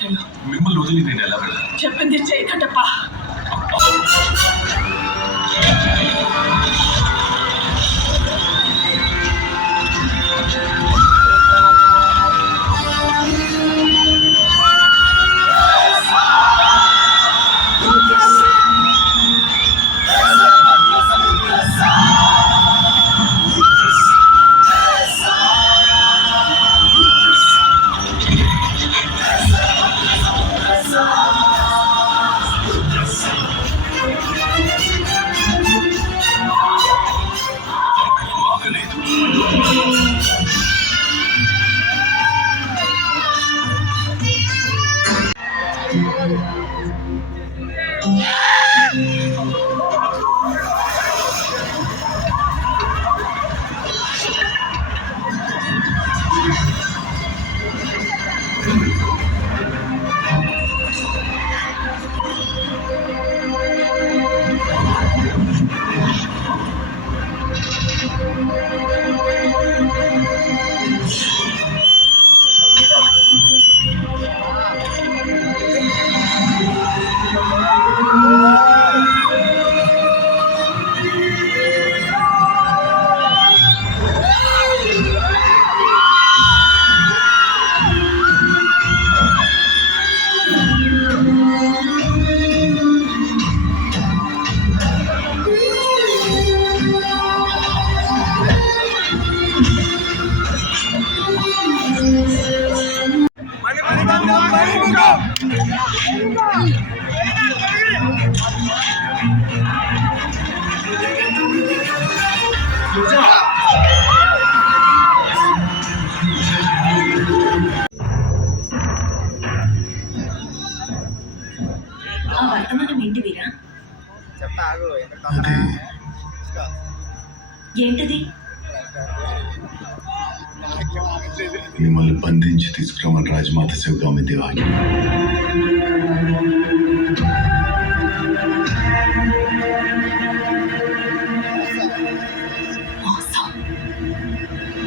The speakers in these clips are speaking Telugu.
తీసుకెళ్ళు. మిమ్మల్ని వదిలి నేను ఎలా వెళ్ళాను? చెప్పింది చేయి కట్టప్ప. వర్తమానం ఏంటి వీరా? ఏంటిది? మిమ్మల్ని బంధించి తీసుకురామని రాజమాత శివగామి దేవాలయం.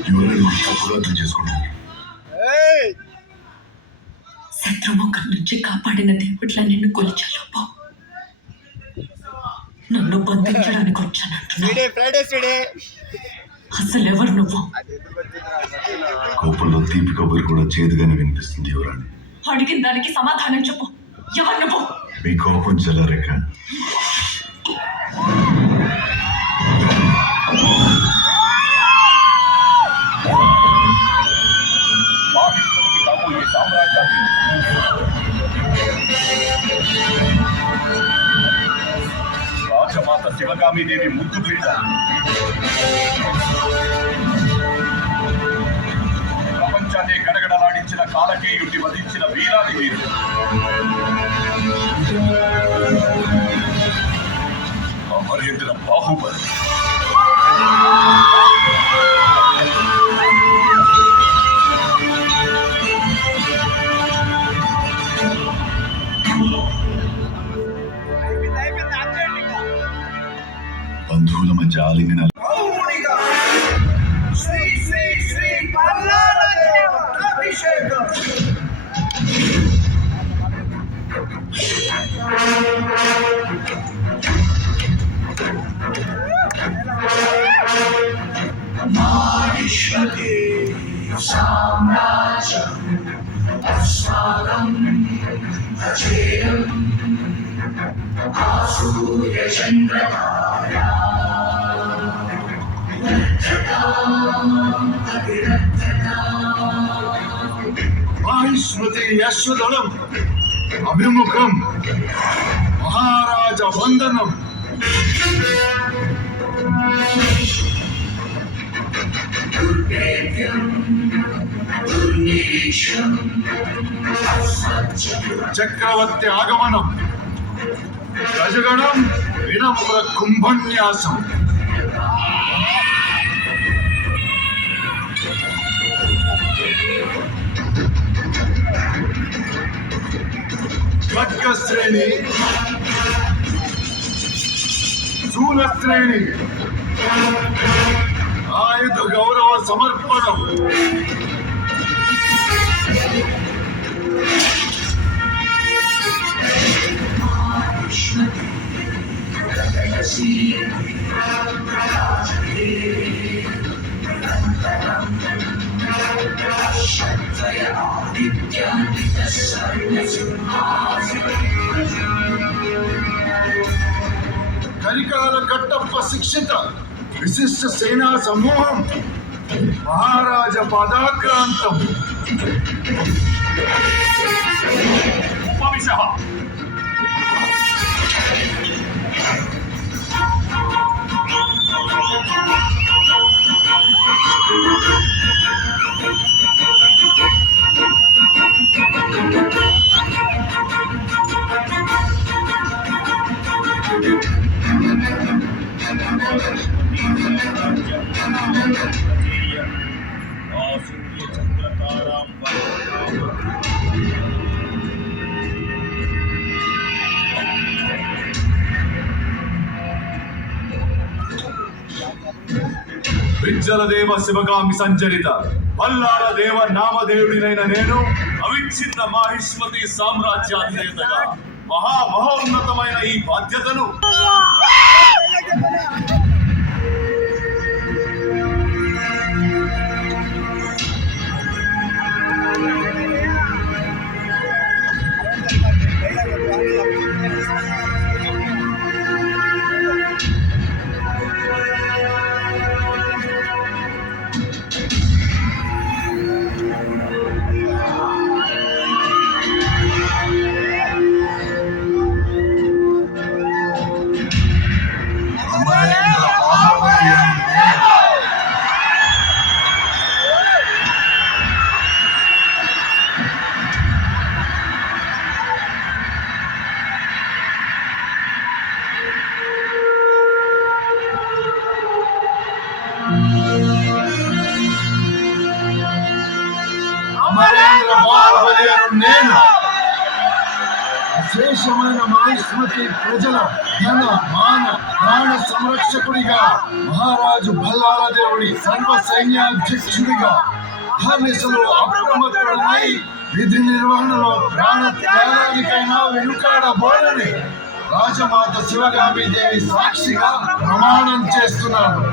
ఎవరైనా తప్పుగా అర్థం చేసుకుంటారు. శత్రుముఖం నుంచి కాపాడిన దేవుట్ల నిన్ను కొలిచాలో నన్ను బంధించడానికి వచ్చానంటున్నా. అసలు ఎవరు నువ్వు? కోపంలో తీపి కబురు కూడా చేదుగానే వినిపిస్తుంది. ఎవరని అడిగిన దానికి సమాధానం చెప్పు. ఎవరు నువ్వు? మీ కోపం చెల్లరేఖ. రాజమాత శివగామి దేవి ముద్దు బిడ్డ. ప్రపంచాన్ని గడగడలాడించిన కాలకేయుడిని వధించిన వీరాది వీరుడు. అమరేంద్ర బాహుబలి. బంధువుల మధ్య ఆలింగన సామ్రాజ్యం అస్మాకం అజేయం ఆసూర్య చంద్రతారా మహిష్మతి యశ్వదళం అభిముఖం మహారాజ వందనం. చక్రవర్తి ఆగమనం. గజగణం వినమ్ర కుంభన్యాసం. ఖడ్గ శ్రేణి, శూల శ్రేణి, ఆయుధ గౌరవ సమర్పణం. కరికాల కట్టప్ప శిక్షిత విశిష్ట సేనా సమూహం మహారాజ పదాక్రాంతం ఉపవిశః. విజ్జలదేవ శివగామి సంచరిత మల్లాల దేవ నామదేవుడినైన నేను అవిచ్ఛిన్న మాహిష్మతి సామ్రాజ్యాధినేతగా మహోన్నతమైన ఈ బాధ్యతను అమరేంద్ర బాహుబలి అను నేను అశేషమైన మాహిష్మతి ప్రజల ధన మాన ప్రాణ సంరక్షకుడిగా మహారాజు భల్లాల దేవుడి సర్వ సైన్యాధ్యక్షుడిగా ధర్మిసలు అప్రమత్తుడనై విధి నిర్వహణలో ప్రాణ త్యాగానికైనా వెనుకాడబోనని రాజమాత శివగామి దేవి సాక్షిగా ప్రమాణం చేస్తున్నాను.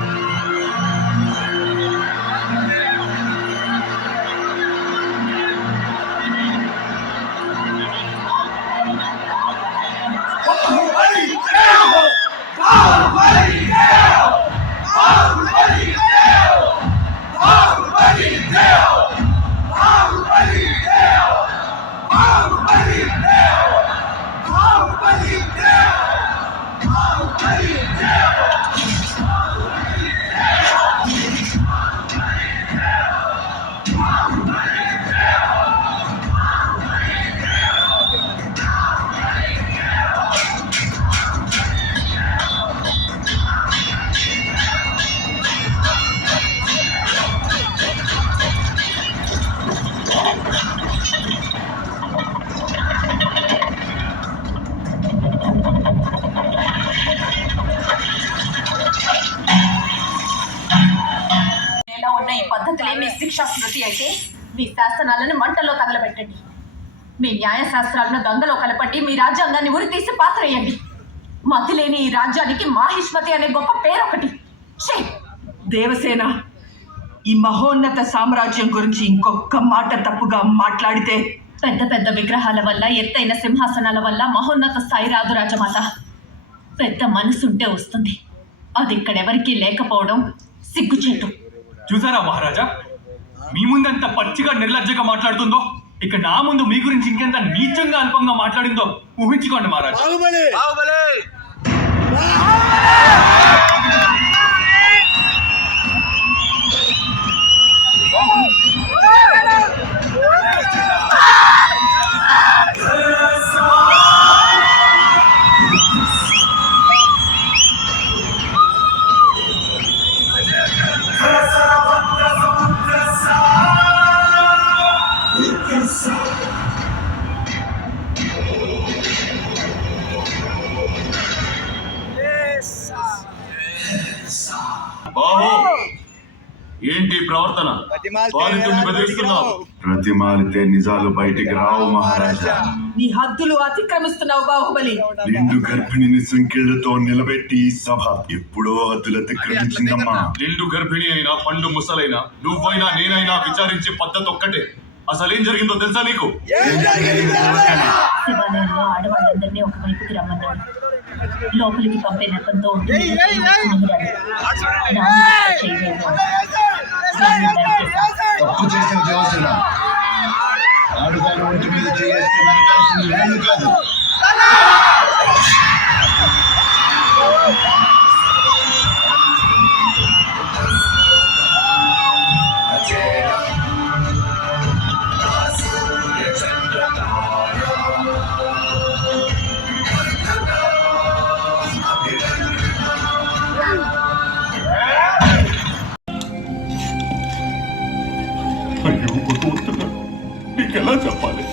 ఈ పద్ధతులే మీ శిక్షా స్మృతి అయితే మీ శాసనాలను మంటల్లో తగలబెట్టండి. మీ న్యాయశాస్త్రాలను గంగలో కలపండి. మీ రాజ్యాంగాన్ని ఉరి తీసి పాత్రేయండి. మతి లేని ఈ రాజ్యానికి మాహిష్మతి అనే గొప్ప పేరొకటి. దేవసేన, ఈ మహోన్నత సామ్రాజ్యం గురించి ఇంకొక మాట తప్పుగా మాట్లాడితే పెద్ద పెద్ద విగ్రహాల వల్ల, ఎత్తైన సింహాసనాల వల్ల మహోన్నత స్థాయి రాదు రాజమాత. పెద్ద మనసుంటే వస్తుంది. అది ఇక్కడెవరికీ లేకపోవడం సిగ్గుచేటు. చూసారా మహారాజా, మీ ముందంత పచ్చిగా నిర్లజ్జగా మాట్లాడుతుందో, ఇక నా ముందు మీ గురించి ఇంకెంత నీచంగా అల్పంగా మాట్లాడిందో ఊహించుకోండి మహారాజా. బాహు, ఏంటి ప్రవర్తన? బాధితుడిని బెదిరిస్తున్నావు. ప్రతిమాలితే నిజాలు బయటికి రావు మహారాజా. నీ హద్దులు అతిక్రమిస్తున్నావు బాహుబలి. నిండు గర్భిణిని సంఖ్యలతో నిలబెట్టి ఈ సభ ఎప్పుడో హద్దులు అతిక్రమించిందమ్మా. నిండు గర్భిణి అయినా, పండు ముసలైనా, నువ్వైనా నేనైనా విచారించే పద్ధతి ఒక్కటే. అసలేం జరిగిందో తెలుసా నీకు? శివాలయంలో ఆడవాళ్ళందరినీ ఒకవైపుకి రమ్మన్నాడు. లోపలికి పంపే నెపంతో ఉంటుంది. తప్పు చేసిన దేవసేన ఆడుగాని ఒంటి మీద చేస్తే నరకాల్సింది వేళ్ళు కాదు. అయ్యో భగవంతుడా, నీకెలా చెప్పాలి?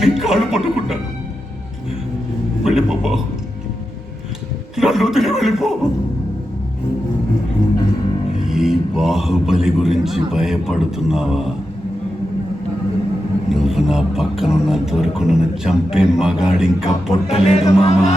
నీ కాళ్ళు పట్టుకుంటాను. వెళ్ళిపో బాహు, నన్ను వదిలి వెళ్ళిపో. ఈ బాహుబలి గురించి భయపడుతున్నావా? నువ్వు నా పక్కనున్నంత వరకు నన్ను చంపే మగాడింకా పుట్టలేదు మామా.